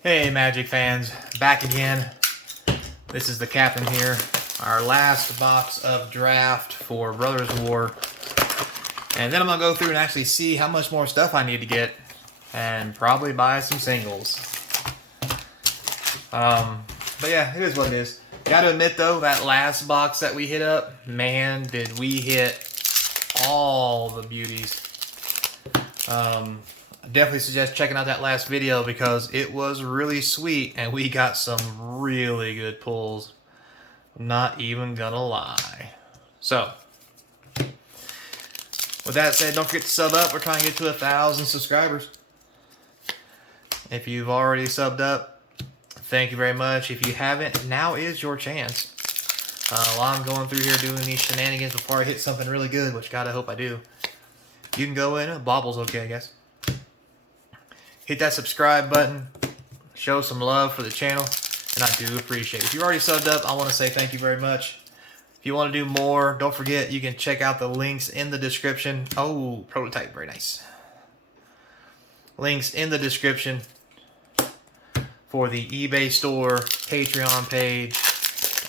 Hey Magic fans, back again. This is the captain here. Our last box of draft for Brothers War. And then I'm going to go through and actually see how much more stuff I need to get. And probably buy some singles. But yeah, it is what it is. Gotta admit though, that last box that we hit up, man, did we hit all the beauties. I definitely suggest checking out that last video because it was really sweet and we got some really good pulls. Not even gonna lie. So, with that said, don't forget to sub up. We're trying to get to 1,000 subscribers. If you've already subbed up, thank you very much. If you haven't, now is your chance. While I'm going through here doing these shenanigans before I hit something really good, which God, I hope I do, you can go in. Bobble's okay, I guess. Hit that subscribe button. Show some love for the channel, and I do appreciate it. If you've already subbed up, I want to say thank you very much. If you want to do more, don't forget you can check out the links in the description. Oh, prototype, very nice. Links in the description for the eBay store, Patreon page,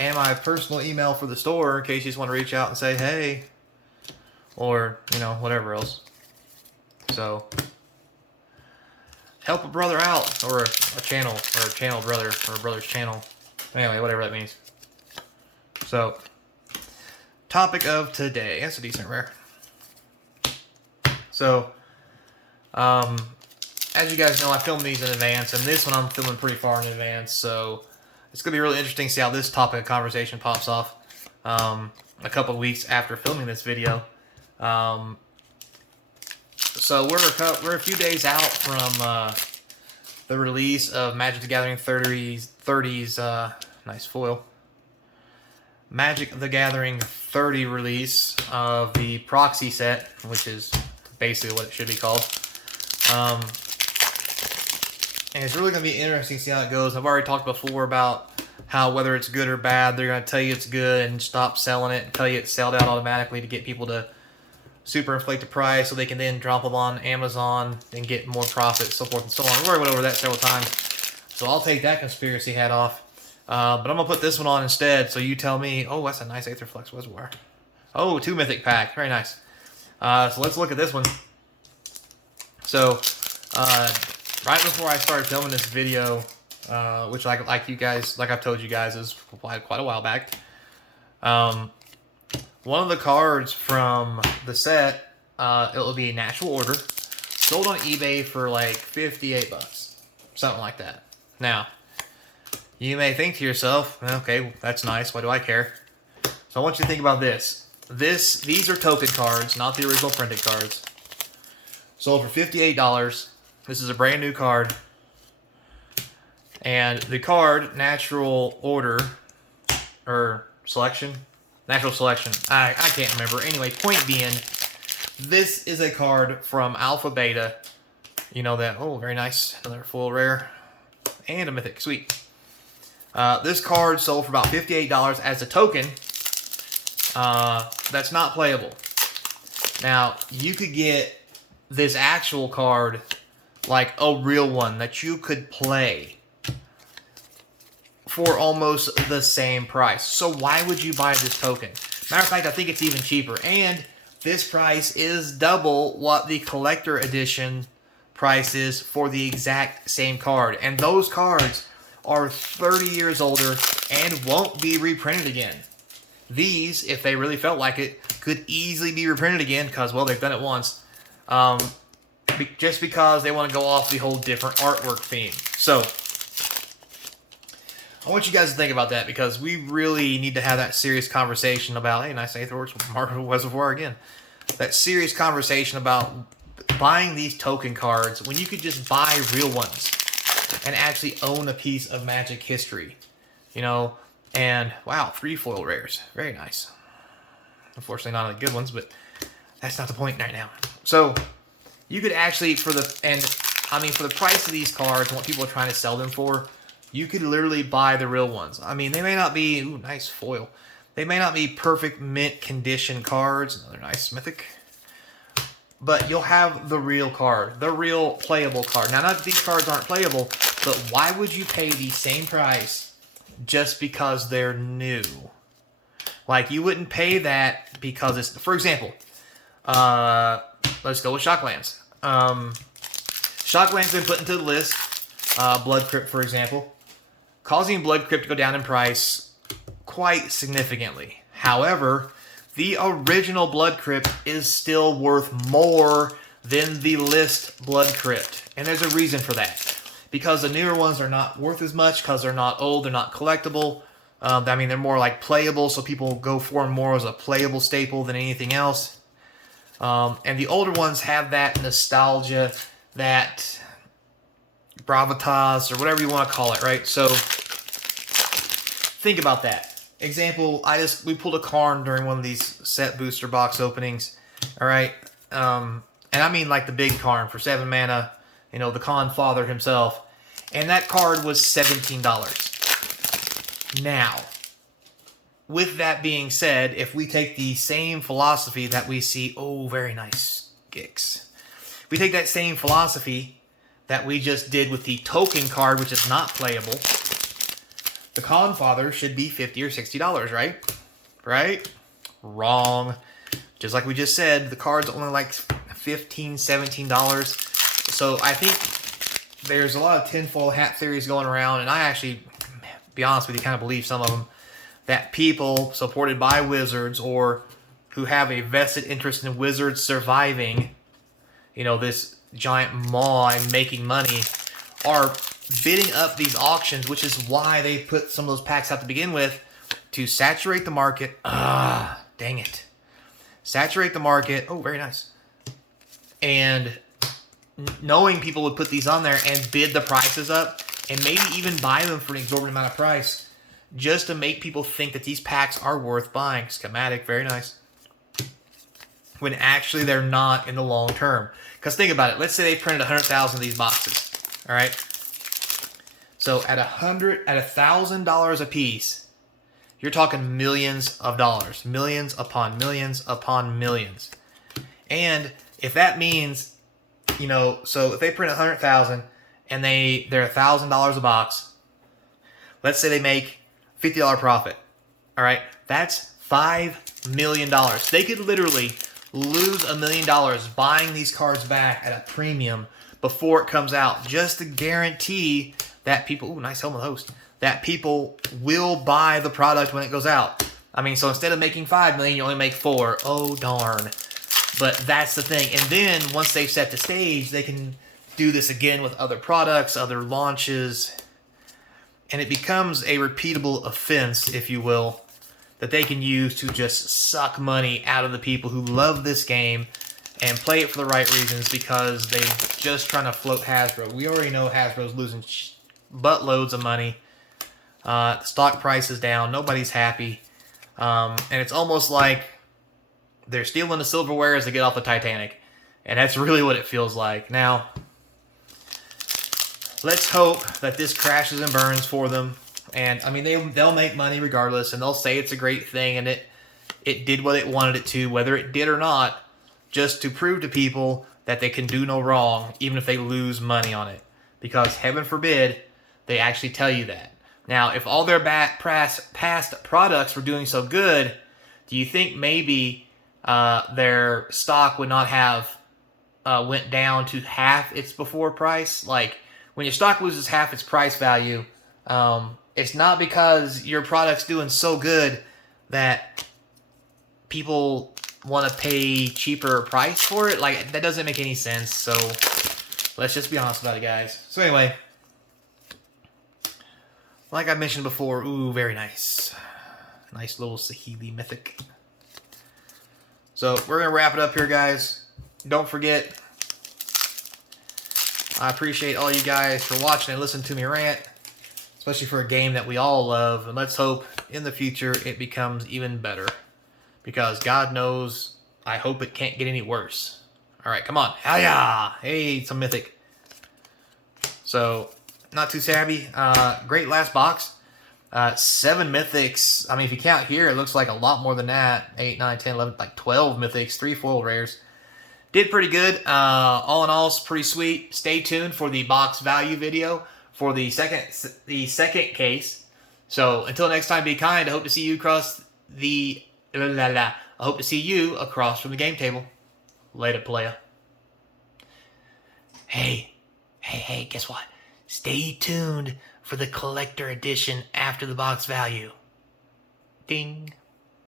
and my personal email for the store in case you just want to reach out and say hey, or you know, whatever else. So help a brother out, or a channel brother, or a brother's channel. Anyway, whatever that means. So, topic of today. That's a decent rare. So, as you guys know, I filmed these in advance, and this one I'm filming pretty far in advance, so it's going to be really interesting to see how this topic of conversation pops off a couple of weeks after filming this video. So we're a few days out from the release of Magic the Gathering 30's nice foil. Magic the Gathering 30 release of the proxy set, which is basically what it should be called. And it's really going to be interesting to see how it goes. I've already talked before about how whether it's good or bad, they're going to tell you it's good and stop selling it and tell you it's sold out automatically to get people to super inflate the price so they can then drop them on Amazon and get more profit, so forth and so on. We already went over that several times, so I'll take that conspiracy hat off. But I'm going to put this one on instead, so you tell me, oh, that's a nice Aetherflux Reservoir. Oh, 2 Mythic pack. Very nice. So let's look at this one. So, right before I started filming this video, which like I've told you guys is quite a while back, one of the cards from the set, it'll be Natural Order, sold on eBay for like 58 bucks, something like that. Now, you may think to yourself, okay, that's nice, why do I care? So I want you to think about this. These are token cards, not the original printed cards. Sold for $58. This is a brand new card. And the card, Natural Order, or Selection, Natural Selection, I can't remember. Anyway, point being, this is a card from Alpha Beta. You know that. Oh, very nice. Another full rare. And a mythic. Sweet. This card sold for about $58 as a token. That's not playable. Now, you could get this actual card, like a real one, that you could play for almost the same price. So why would you buy this token? Matter of fact, I think it's even cheaper. And this price is double what the collector edition price is for the exact same card. And those cards are 30 years older and won't be reprinted again. These, if they really felt like it, could easily be reprinted again because, well, they've done it once. Just because they want to go off the whole different artwork theme. So, I want you guys to think about that because we really need to have that serious conversation about, hey, nice Aetherflux Reservoir again. That serious conversation about buying these token cards when you could just buy real ones and actually own a piece of Magic history. You know, and wow, 3 foil rares. Very nice. Unfortunately, not any good ones, but that's not the point right now. So, you could actually, for the price of these cards and what people are trying to sell them for, you could literally buy the real ones. I mean, they may not be, ooh, nice foil. They may not be perfect mint condition cards. Another nice mythic. But you'll have the real card, the real playable card. Now, not that these cards aren't playable, But why would you pay the same price just because they're new? Like, you wouldn't pay that because it's, for example, let's go with Shocklands. Shockland's been put into the list. Blood Crypt, for example, causing Blood Crypt to go down in price quite significantly. However, the original Blood Crypt is still worth more than the list Blood Crypt. And there's a reason for that. Because the newer ones are not worth as much because they're not old, they're not collectible. I mean, they're more like playable, so people go for them more as a playable staple than anything else. And the older ones have that nostalgia, that gravitas, or whatever you want to call it, right? So think about that. Example, we pulled a Karn during one of these set booster box openings. All right, and I mean like the big Karn for 7 mana, you know, the Khan father himself, and that card was $17. Now, with that being said, if we take the same philosophy that we see, oh, very nice, Gix. We take that same philosophy that we just did with the token card, which is not playable. The Khan father should be $50 or $60, right? Right? Wrong. Just like we just said, the card's only like $15, $17. So I think there's a lot of tinfoil hat theories going around, and I actually, be honest with you, kind of believe some of them, that people supported by Wizards or who have a vested interest in Wizards surviving, you know, this giant maw and making money, are bidding up these auctions, which is why they put some of those packs out to begin with, to saturate the market. Dang it. Saturate the market. Oh, very nice. And knowing people would put these on there and bid the prices up, and maybe even buy them for an exorbitant amount of price, just to make people think that these packs are worth buying. Schematic, very nice. When actually they're not in the long term. Because think about it. Let's say they printed 100,000 of these boxes. All right. So at $1,000 a piece, you're talking millions of dollars. Millions upon millions upon millions. And if that means, you know, so if they print 100,000 and they're $1,000 a box, let's say they make $50 profit. All right. That's $5 million. They could literally lose $1 million buying these cards back at a premium before it comes out, just to guarantee that people, ooh, nice helmet host, that people will buy the product when it goes out. I mean, so instead of making $5 million, you only make $4 million. Oh, darn. But that's the thing. And then once they've set the stage, they can do this again with other products, other launches, and it becomes a repeatable offense, if you will, that they can use to just suck money out of the people who love this game and play it for the right reasons, because they're just trying to float Hasbro. We already know Hasbro's losing buttloads of money. The stock price is down. Nobody's happy. And it's almost like they're stealing the silverware as they get off the Titanic. And that's really what it feels like. Now, let's hope that this crashes and burns for them. And, I mean, they'll make money regardless, and they'll say it's a great thing, and it did what it wanted it to, whether it did or not, just to prove to people that they can do no wrong, even if they lose money on it. Because, heaven forbid, they actually tell you that. Now, if all their past products were doing so good, do you think maybe their stock would not have went down to half its before price? Like, when your stock loses half its price value, it's not because your product's doing so good that people want to pay cheaper price for it. Like, that doesn't make any sense. So let's just be honest about it, guys. So anyway, like I mentioned before, ooh, very nice. Nice little Saheeli Mythic. So we're going to wrap it up here, guys. Don't forget, I appreciate all you guys for watching and listening to me rant, especially for a game that we all love. And let's hope in the future it becomes even better, because God knows, I hope it can't get any worse. All right, come on. Hiya! Hey, some Mythic. So, not too shabby. Great last box. 7 Mythics. I mean, if you count here, it looks like a lot more than that. 8, 9, 10, 11, like 12 Mythics, 3 foil rares. Did pretty good. All in all, it's pretty sweet. Stay tuned for the box value video for the second case. So until next time, be kind. I hope to see you across the I hope to see you across from the game table. Later, playa. Hey, guess what? Stay tuned for the collector edition after the box value. Ding.